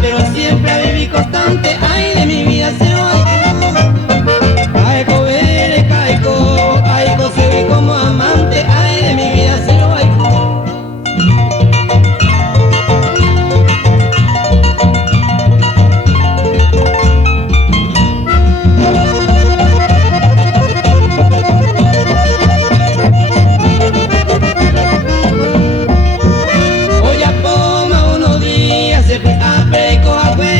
pero siempre a vivir constante. Ay, de mi vida se lo hay. Caico, vere, caico, caico, se vi como amante. Ay, de mi vida se lo hay. Hoy a poma unos días se fue a preco a fe.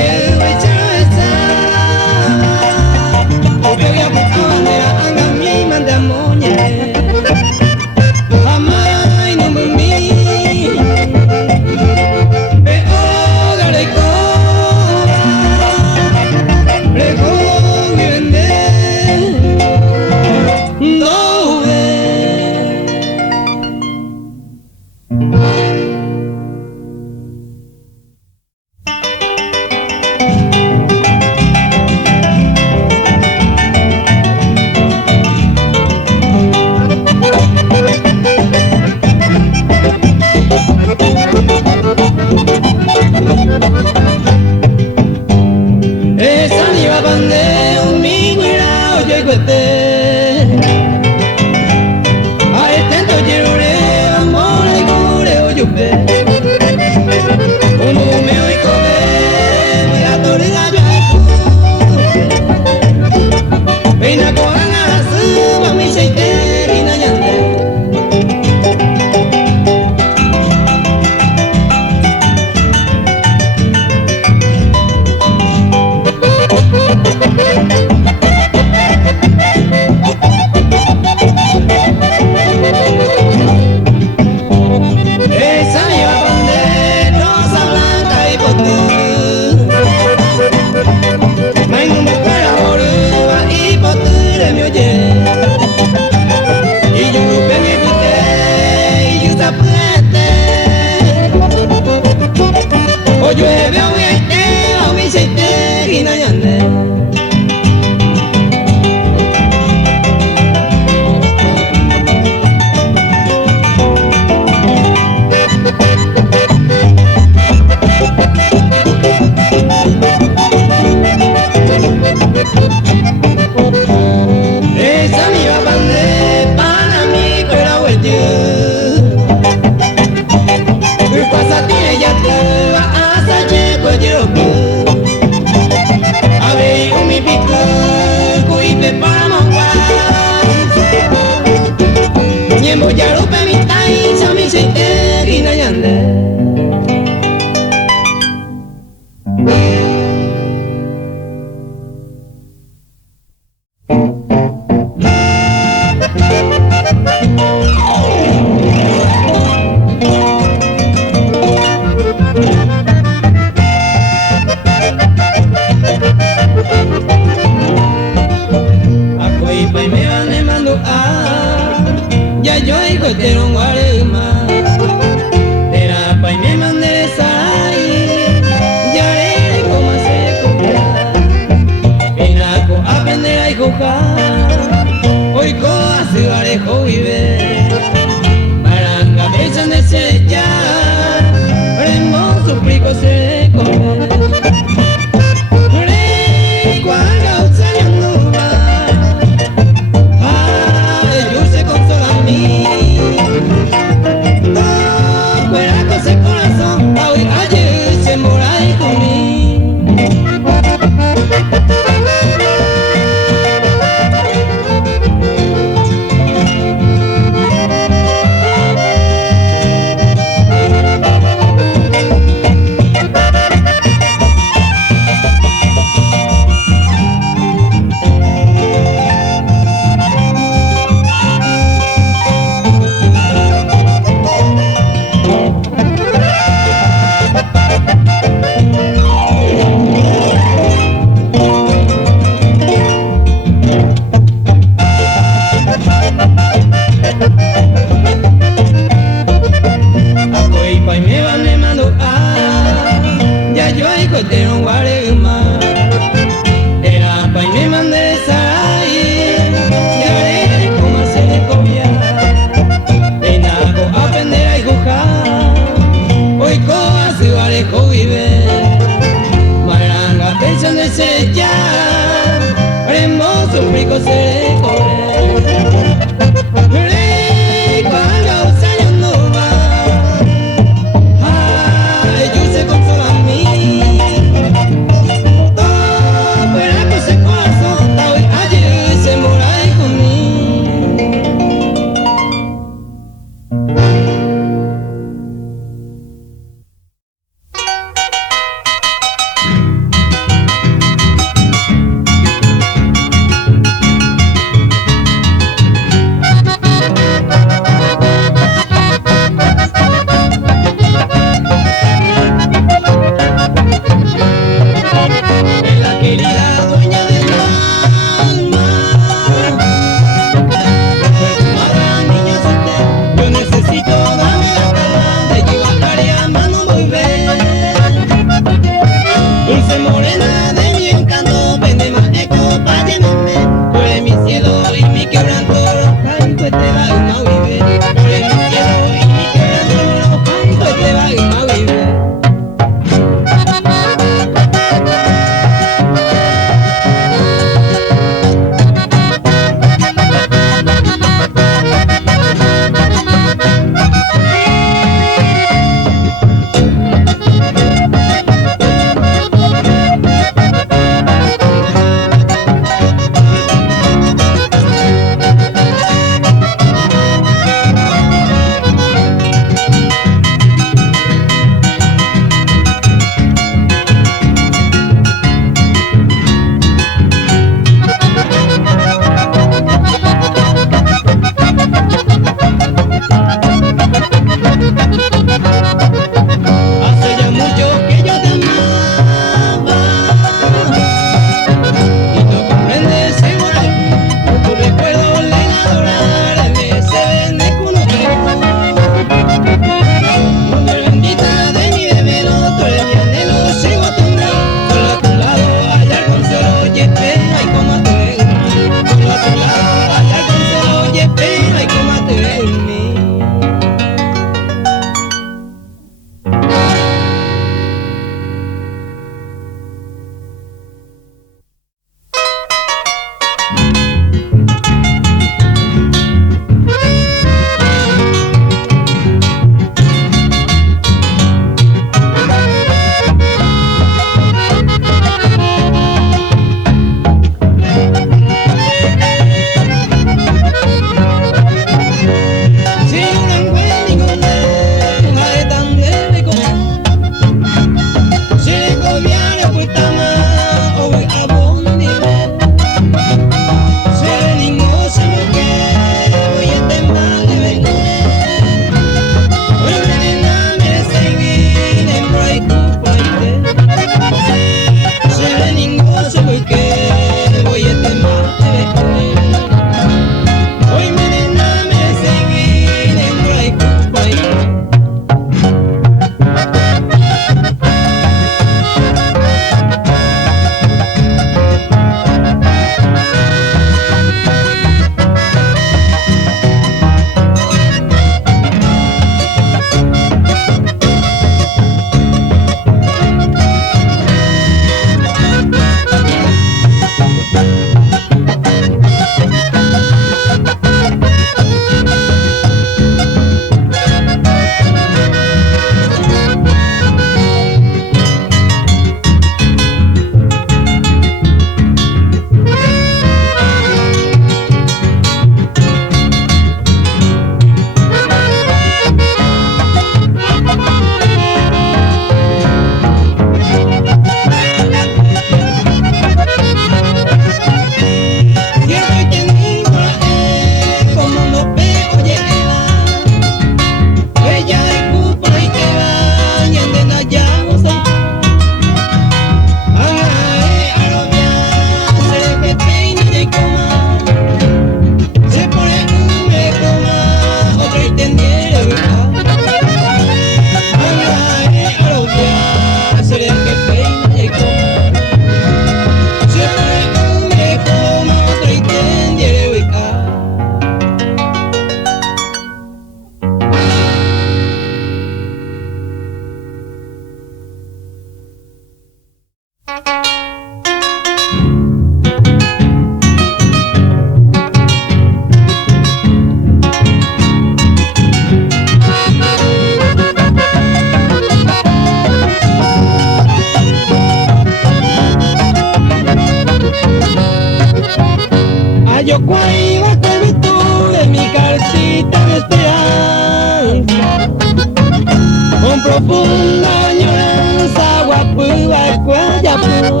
profunda añoranza, guapúa, cuayapu.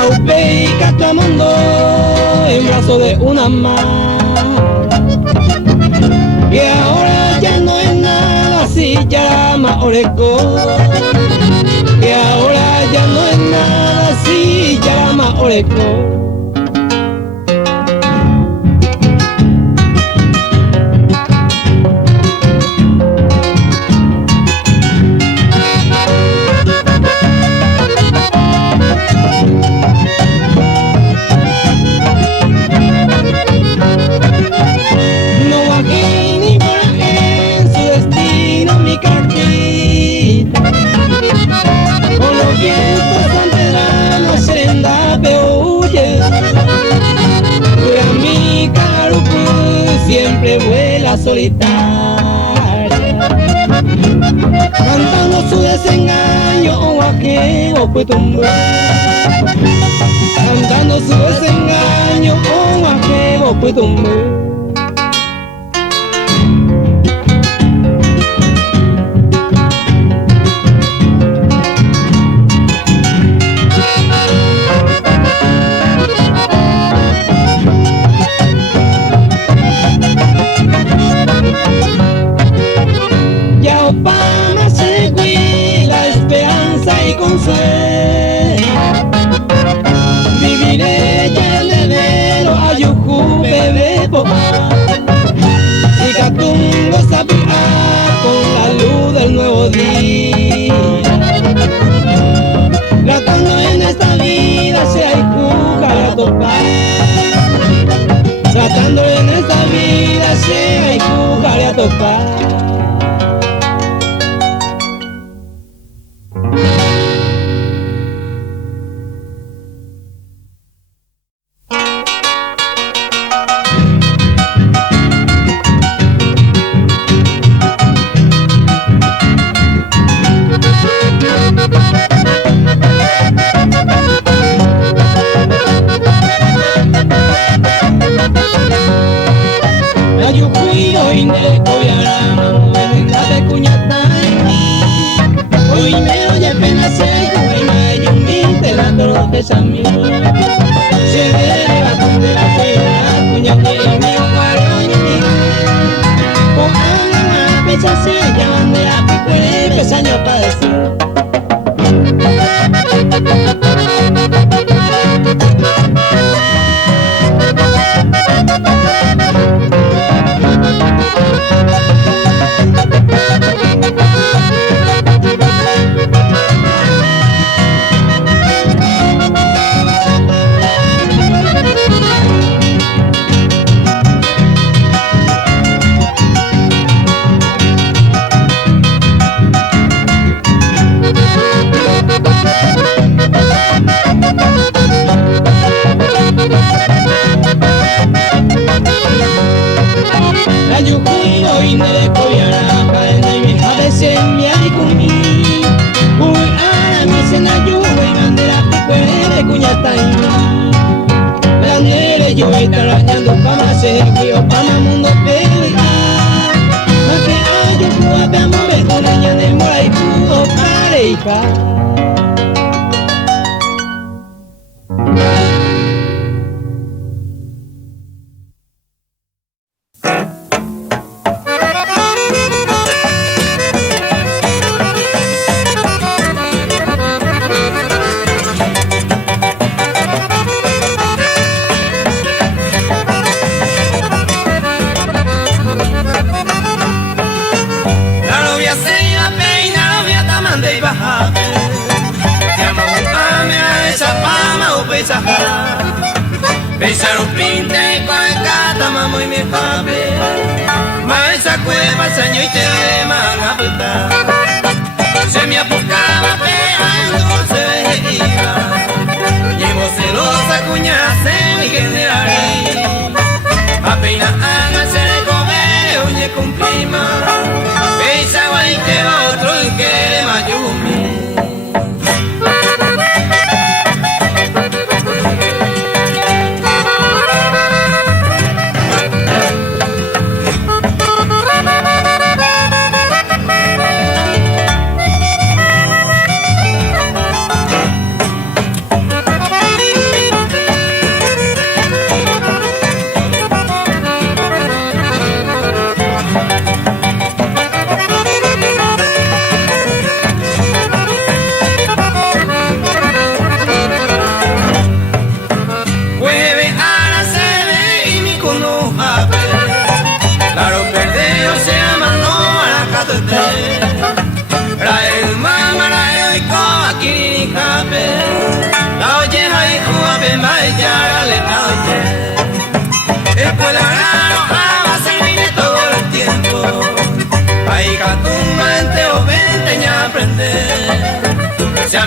Aupe y Cachamundo, en brazo de una mano. Y ahora ya no es nada si llama Oreco. Y ahora ya no es nada si llama Oreco. Siempre vuela solitaria, cantando su desengaño, o aquel puetumbo, cantando su desengaño, o aquel puetumbo. Viviré ya en enero, ayujú, bebé, papá. Y Catungo sabía con la luz del nuevo día. Tratando en esta vida si hay cuca a topar. Tratando en esta vida si hay cuca a topar.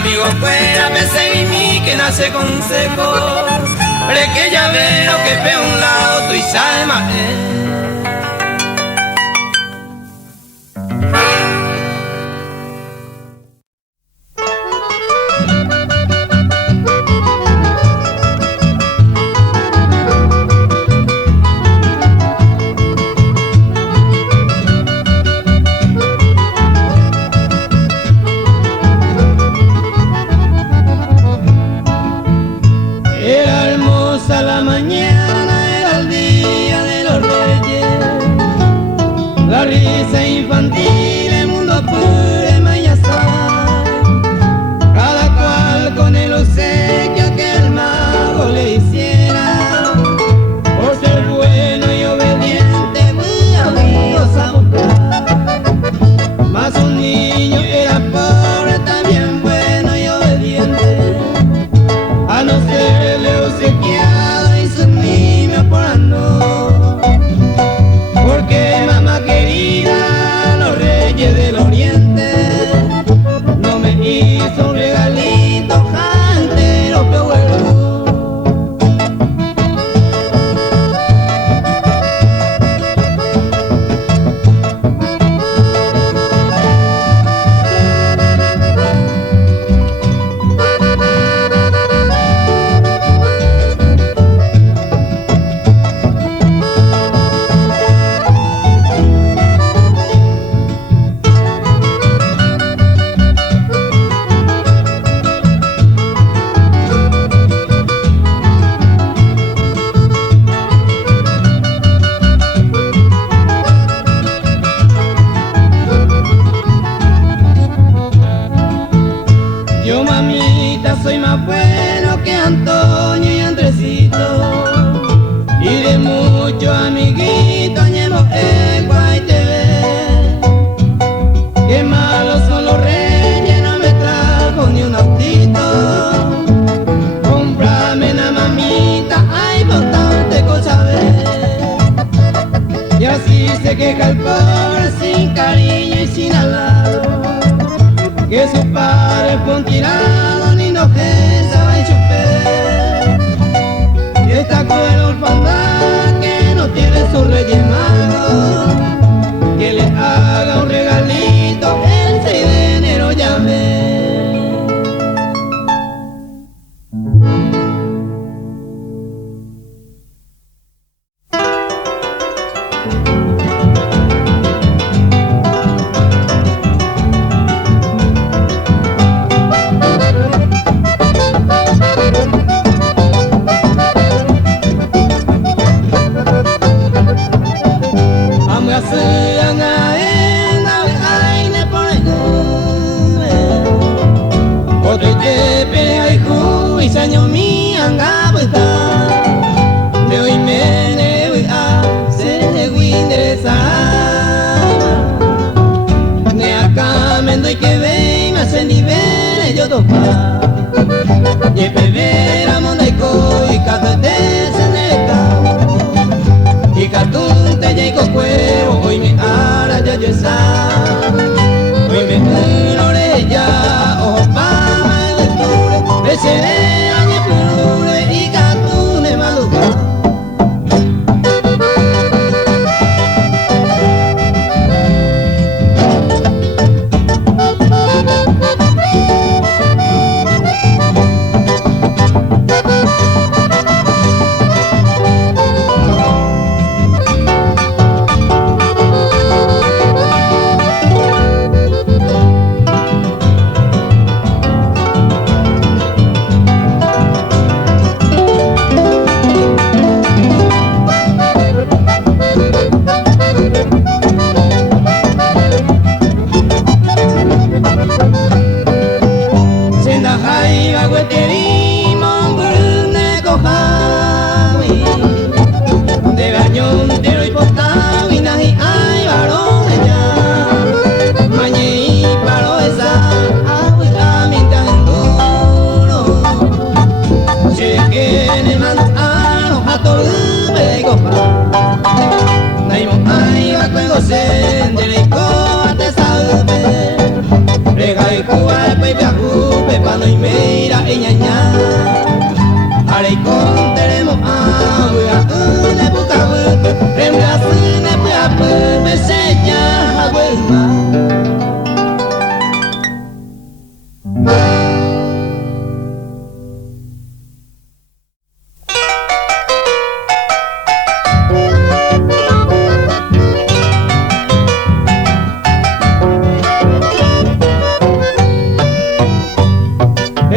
amigo fuera me seguí mi que nace consejo. Pero que ya veo que pe un lado tú y sabes más.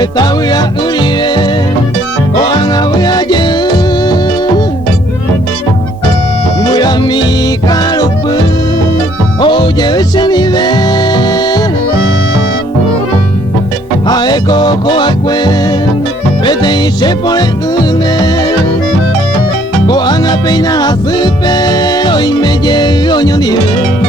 esta voy a unir, coana voy a voy a mi carupu, oye ese nivel, a eco coacuen, vete y se pone coana peina su pelo y me llevo yo nivel.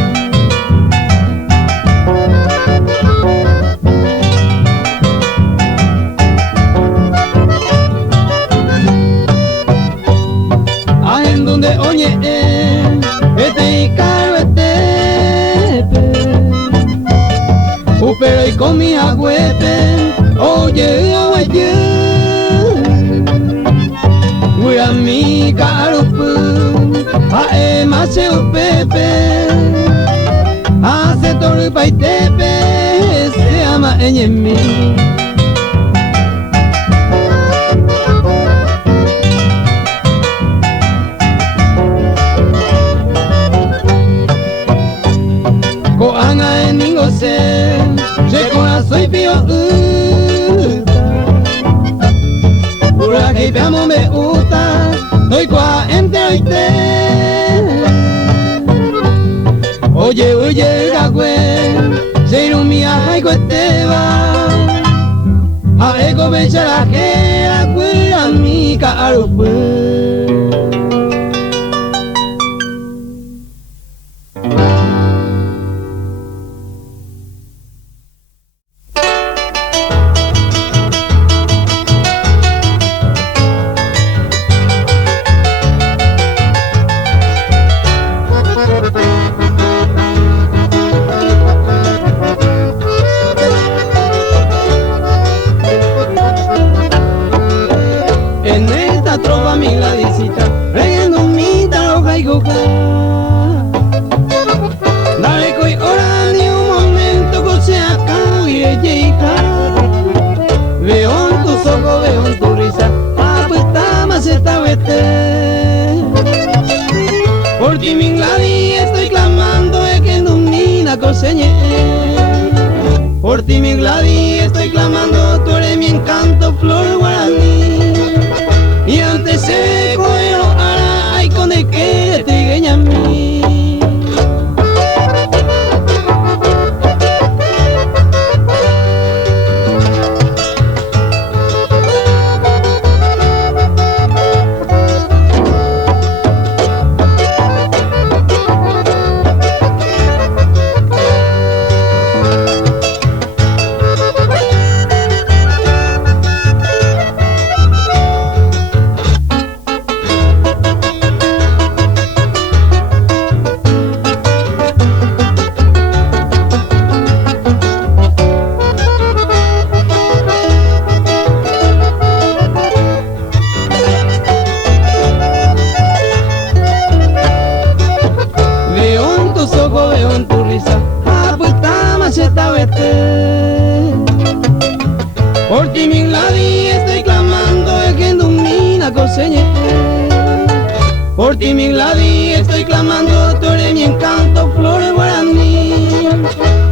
Donde oye este y caro este pero y con mi agüete oye oye voy a mi carupu a más el pepe hace todo el paitepe se llama en mí. Coana en ingose, se coa soy pio pura que piamo me uta, doy coa enteroite. Oye, oye, gagüe, se irumia y cueteba, a ego bechara que la cuida mi carupu. Dale coi ora ni un momento que se acaba y llega. Veo en tus ojos, veo en tu risa, apuesta más esta vete. Por ti mi Gladys estoy clamando es que ilumina coseñé. Por ti mi Gladys estoy clamando, tú eres mi encanto, flor guaraní. Y antes se coero ara hay con de que trigueña a mí. Por ti mi Gladys estoy clamando es que ilumina coseñé. Por ti mi Gladys estoy clamando, tú eres mi encanto, flor guaraní.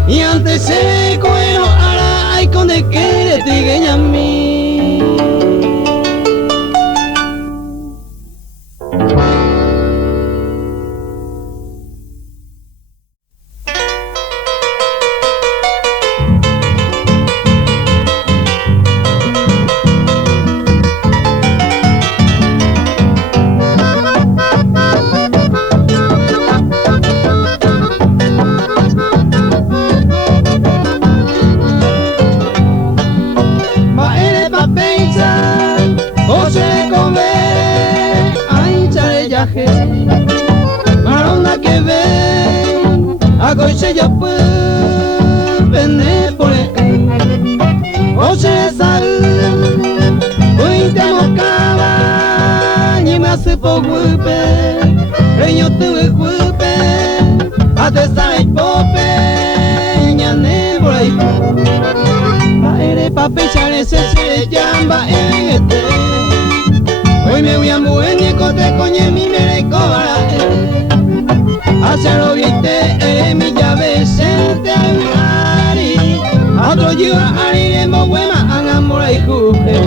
Y antes se coero ara hay con de que trigueña a mí. Marona que ven, hago ese ya pues, vende por el o se sale, hoy te mocaba, ni me hace por golpe, reño te golpe, a te sale pope, ñane por ahí, pa ere pa pechar ese se llama en este. Hoy me voy a mover ni cote coñe mi merecora hacerlo viste mi llave sente a otro yo haré mo buena an amor mola y juje.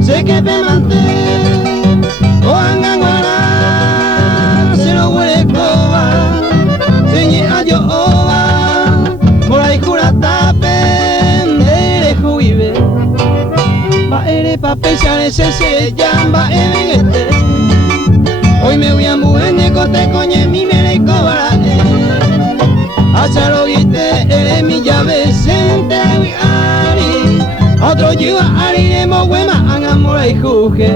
Sé que te manté o anganguara se lo huele coba señe ayo oba morai curata pendere juive va ere papechare se llama este hoy me voy a mover de cote coñe mi mere cobra acharo viste ere mi llave sente ari otro yuva ariremo huema angamora y juje.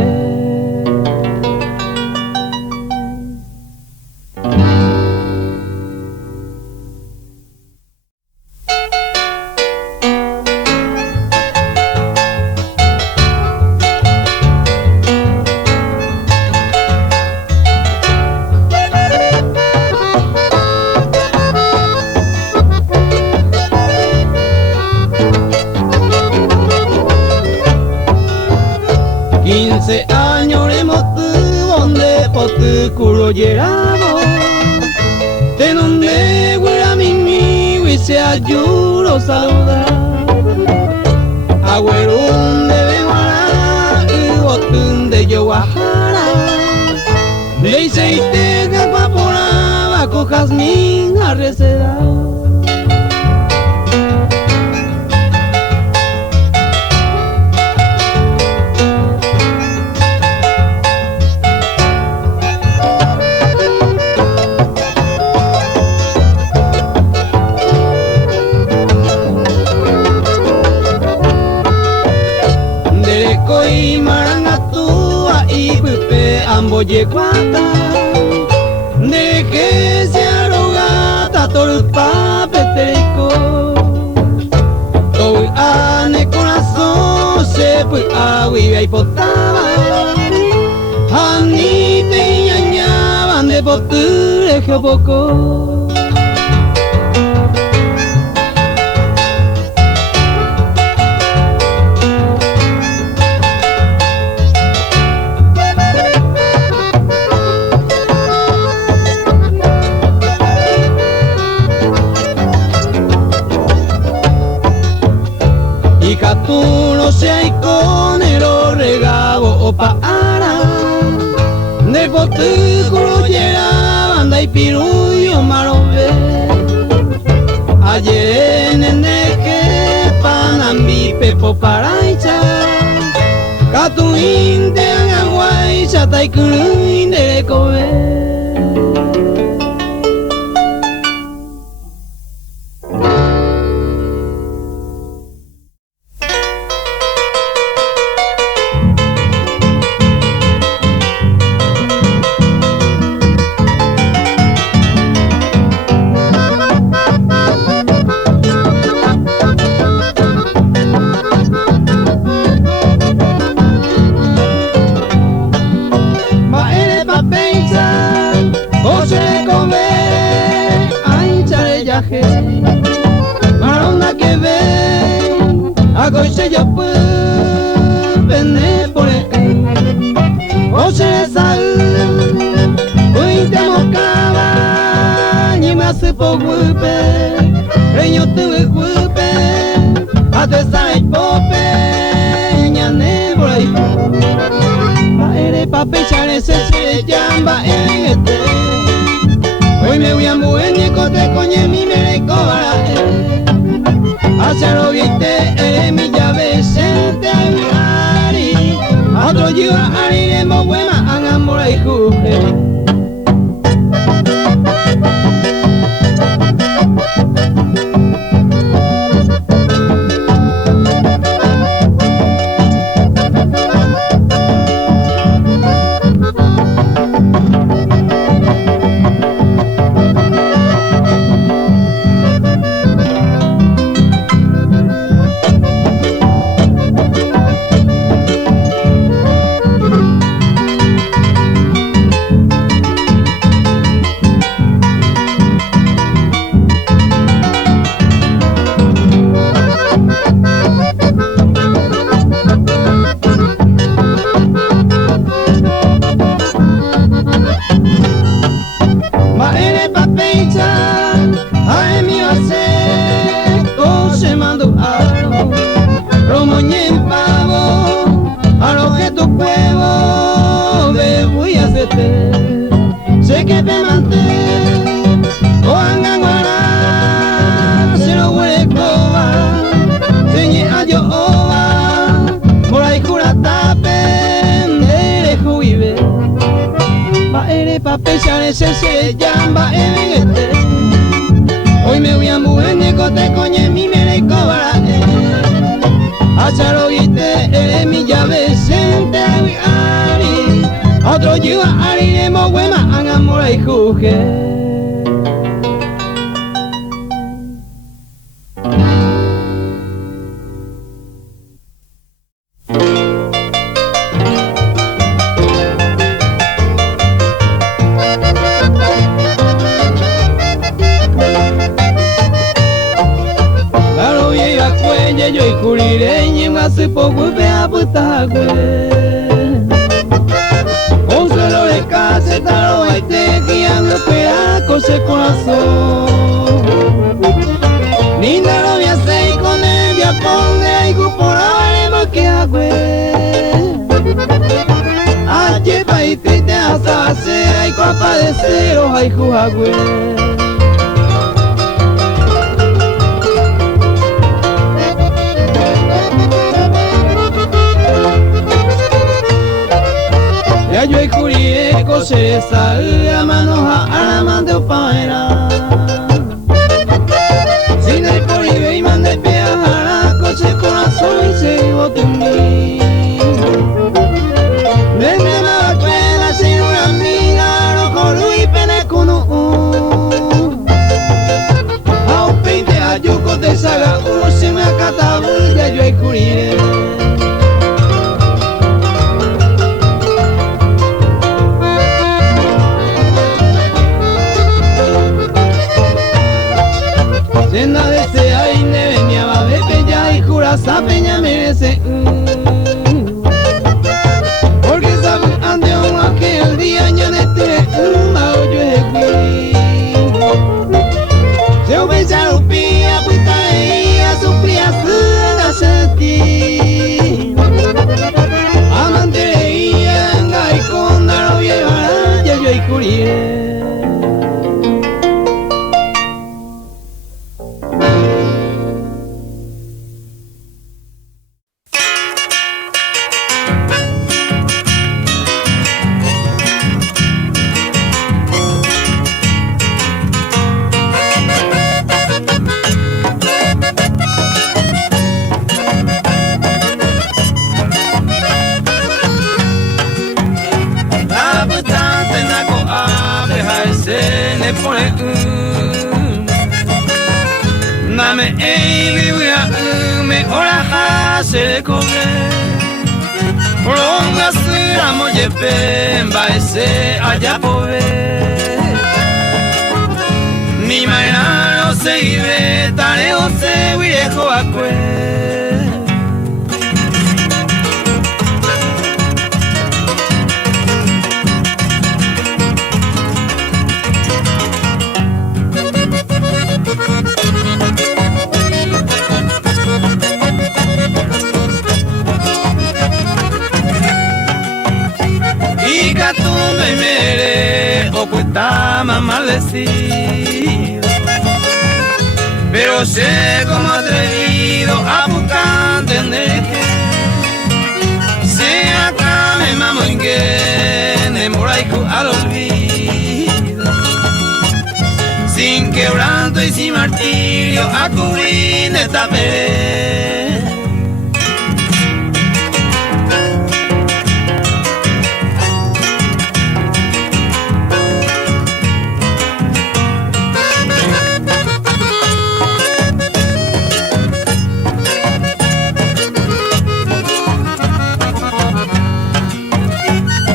Años hemos donde potu culo llegamos de donde huela mi y se ayudo saludar agüerón de Beguara y botún de Yoguajara le hice y te capapora bajo jazmín a recedar. Y marangatua y pupe ambo yeguata de que se arrogata torpa peterico todo ane corazón se fue a huiva y potaba ani te ñañaban de poture geopoco. Tú no seas con el regabo o para de potuco llegaban de pirullo marobe ayer en el que panambi pepo paraicha catuín de angaguay chataicuín de cobe. Maronda que ve, agoche ya puede venir por el oye sal, hoy te mocaba, ni me hace por guipe, reño te guipe, a te sale pope, ñane por ahí, pa ere pa pechar ese se llama en este. Hoy me voy a mover de cote coñe mi mere cobra acharo viste mi llave Vicente Ari, otro lleva Ari de Moguema, Angamora y Juje. Sé que te manté, o anganguara, se lo huele coba, señe a yo ova, mora y cura tapen, ere juive, va ere pape chale se llama este. Hoy me voy a mover de cote coñe mi mere cobra, acharo guite, ere mi llave, sente ari. Otro lleva Ari de Moguema, Angamora y Juje. Claro, llega cuelle, yo y curireña, y más se poco vea putagüe. Se taro este guiando pedaco se corazón. Ni nada lo voy a hacer con el día ponde ahí por ahora que agüe. Ayer pa' y triste hasta hacer hay copa de cero hay juagüe. Ya yo y curieco se sale a manos a mande o paera. Sin el coribe y mande peajara, coche corazón y se bote en mí. Vende la cuela sin una amiga, rojo Luis Penecuno. A un 20 a yuco te saga uno se me acata, ya yo y curieco. Senda de ese aire venía va de peña y juraza peña merece porque sabe ande un aquel día ya de una hoyo es aquí se obesa rupia puta ella sufría la seti amante ella anga y con daro lleva ya yo y curie. Name ei me ora se come Pronga sira moye pemba ese allá pove Mi maina no se ibe tareo se viejo acue Y Catumbe y Mere oculta más maldecido pero sé como atrevido a buscar entender yo acubí neta pere.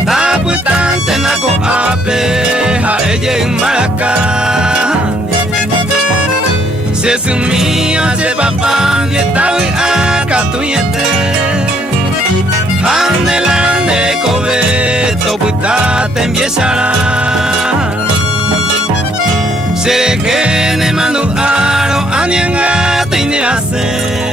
Taputante nako ape ha ella en Maracá. Se sumía se papá ni estaba acá tuyete. Andelande cobeto puta te empiezará. Se que ne mando aro anianga te ne hace.